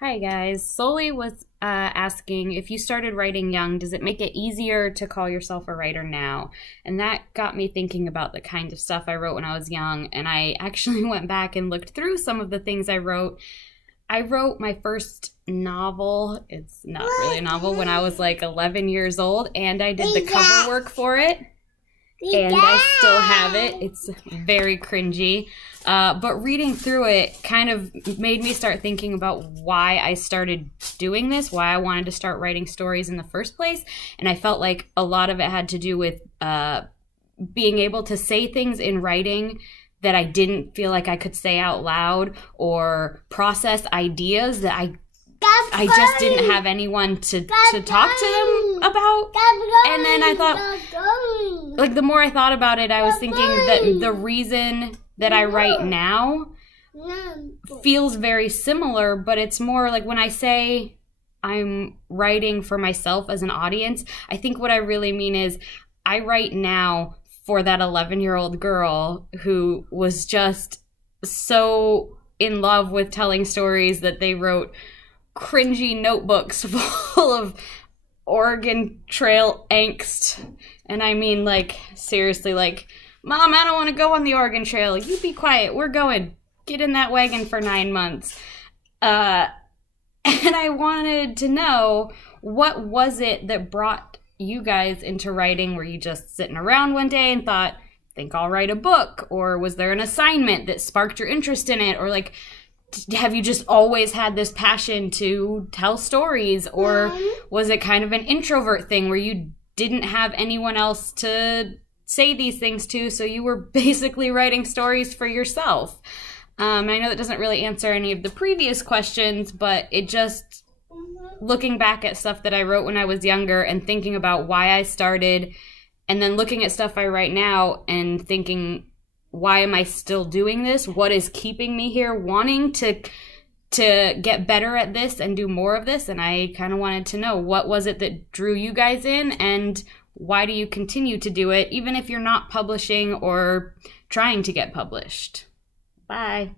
Hi guys. Sully was asking if you started writing young, does it make it easier to call yourself a writer now? And that got me thinking about the kind of stuff I wrote when I was young. And I actually went back and looked through some of the things I wrote. I wrote my first novel. It's not really a novel when I was like 11 years old, and I did the cover work for it. And I still have it. It's very cringy. But reading through it kind of made me start thinking about why I started doing this, why I wanted to start writing stories in the first place. And I felt like a lot of it had to do with being able to say things in writing that I didn't feel like I could say out loud, or process ideas that I just didn't have anyone to talk to them about. And then I thought, like, the more I thought about it, I was thinking that the reason that I write now feels very similar, but it's more like when I say I'm writing for myself as an audience, I think what I really mean is I write now for that 11-year-old girl who was just so in love with telling stories that they wrote cringy notebooks full of Oregon Trail angst. And I mean, like, seriously, like, Mom, I don't want to go on the Oregon Trail. You be quiet. We're going. Get in that wagon for 9 months. And I wanted to know, what was it that brought you guys into writing? Were you just sitting around one day and thought, think I'll write a book? Or was there an assignment that sparked your interest in it? Or, like, have you just always had this passion to tell stories? Or was it kind of an introvert thing where you didn't have anyone else to say these things to, so you were basically writing stories for yourself? I know that doesn't really answer any of the previous questions, but it just, looking back at stuff that I wrote when I was younger and thinking about why I started, and then looking at stuff I write now and thinking, why am I still doing this? What is keeping me here wanting to get better at this and do more of this? And I kind of wanted to know, what was it that drew you guys in, and why do you continue to do it, even if you're not publishing or trying to get published? Bye.